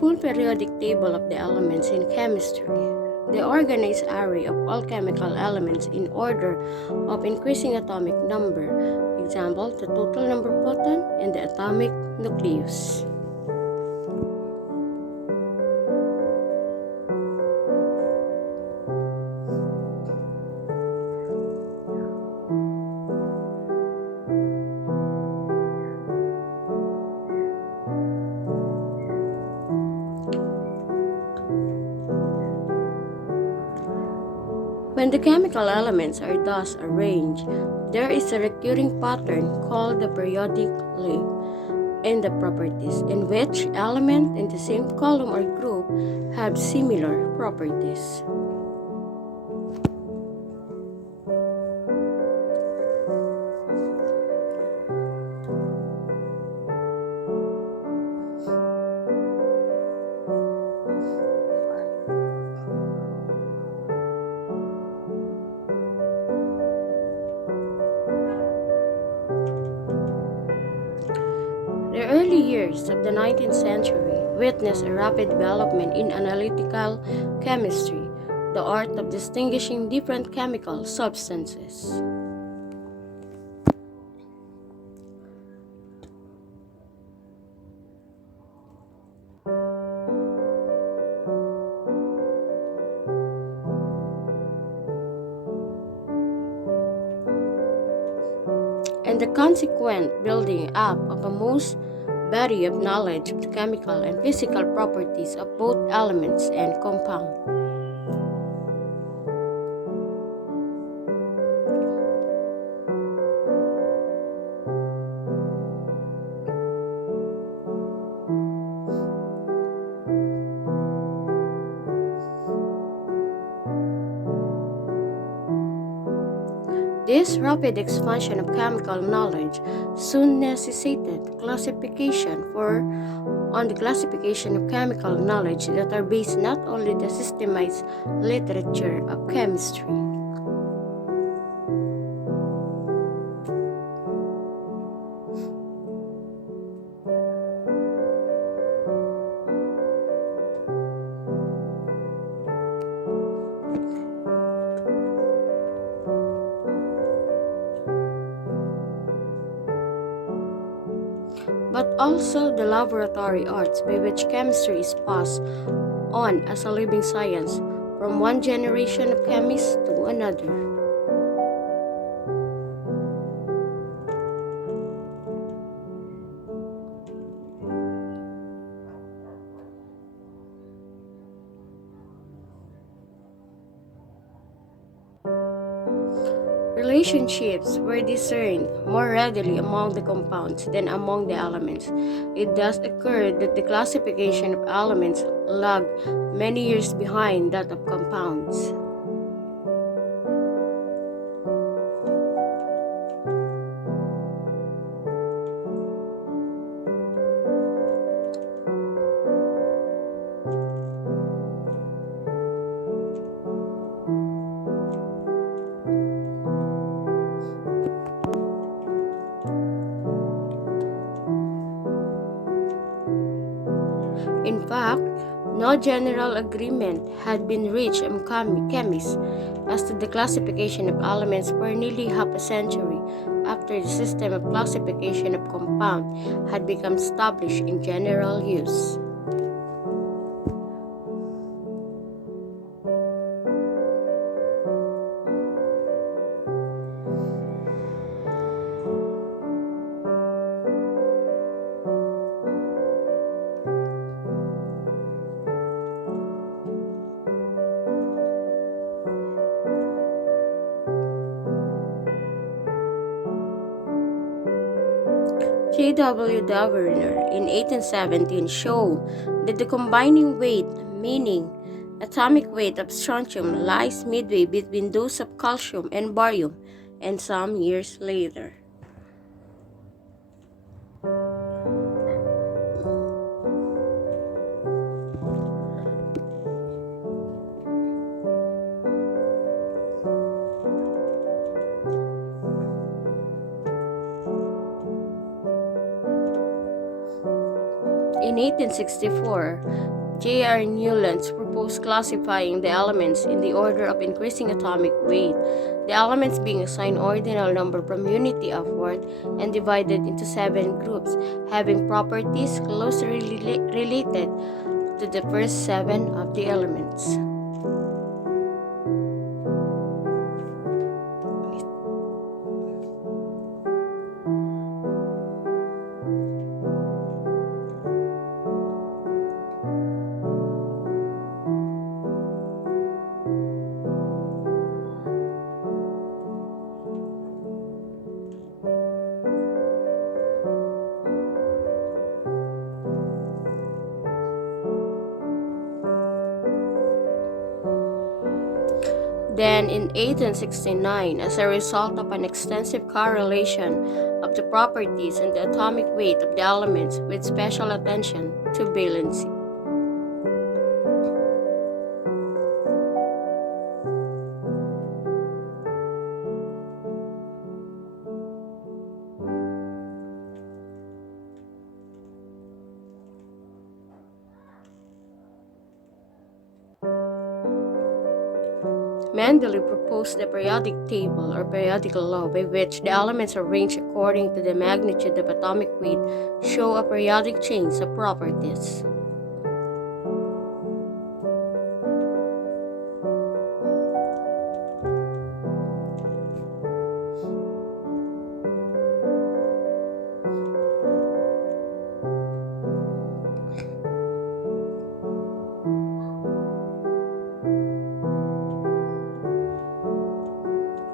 full periodic table of the elements in chemistry, the organized array of all chemical elements in order of increasing atomic number. Example, the total number proton and the atomic nucleus. When the chemical elements are thus arranged, there is a recurring pattern called the periodic loop in the properties, in which elements in the same column or group have similar properties. The early years of the 19th century witnessed a rapid development in analytical chemistry, the art of distinguishing different chemical substances. And the consequent building up of a most body of knowledge of the chemical and physical properties of both elements and compounds. This rapid expansion of chemical knowledge soon necessitated classification on the classification of chemical knowledge that are based not only the systemized literature of chemistry. But also the laboratory arts by which chemistry is passed on as a living science from one generation of chemists to another. Relationships were discerned more readily among the compounds than among the elements. It thus occurred that the classification of elements lagged many years behind that of compounds. In fact, no general agreement had been reached among chemists as to the classification of elements for nearly half a century after the system of classification of compounds had become established in general use. J.W. Daverner in 1817 showed that the combining weight, meaning atomic weight of strontium, lies midway between those of calcium and barium, and some years later. In 1864, J.R. Newlands proposed classifying the elements in the order of increasing atomic weight, the elements being assigned ordinal number from unity upward and divided into 7 groups, having properties closely related to the first 7 of the elements. Then, in 1869, as a result of an extensive correlation of the properties and the atomic weight of the elements with special attention to valency. Mendeleev proposed the periodic table or periodical law by which the elements arranged according to the magnitude of atomic weight show a periodic change of properties.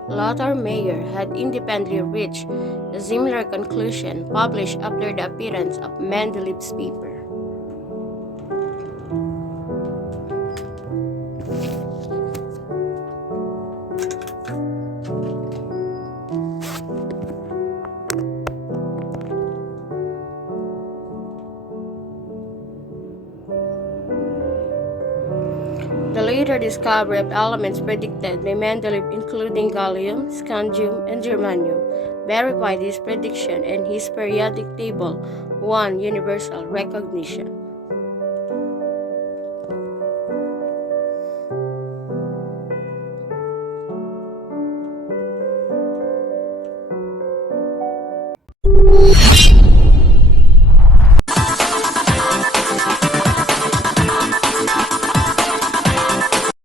Lothar Meyer had independently reached a similar conclusion published after the appearance of Mendeleev's paper. The later discovery of elements predicted by Mendeleev, including gallium, scandium, and germanium, verified his prediction and his periodic table won universal recognition.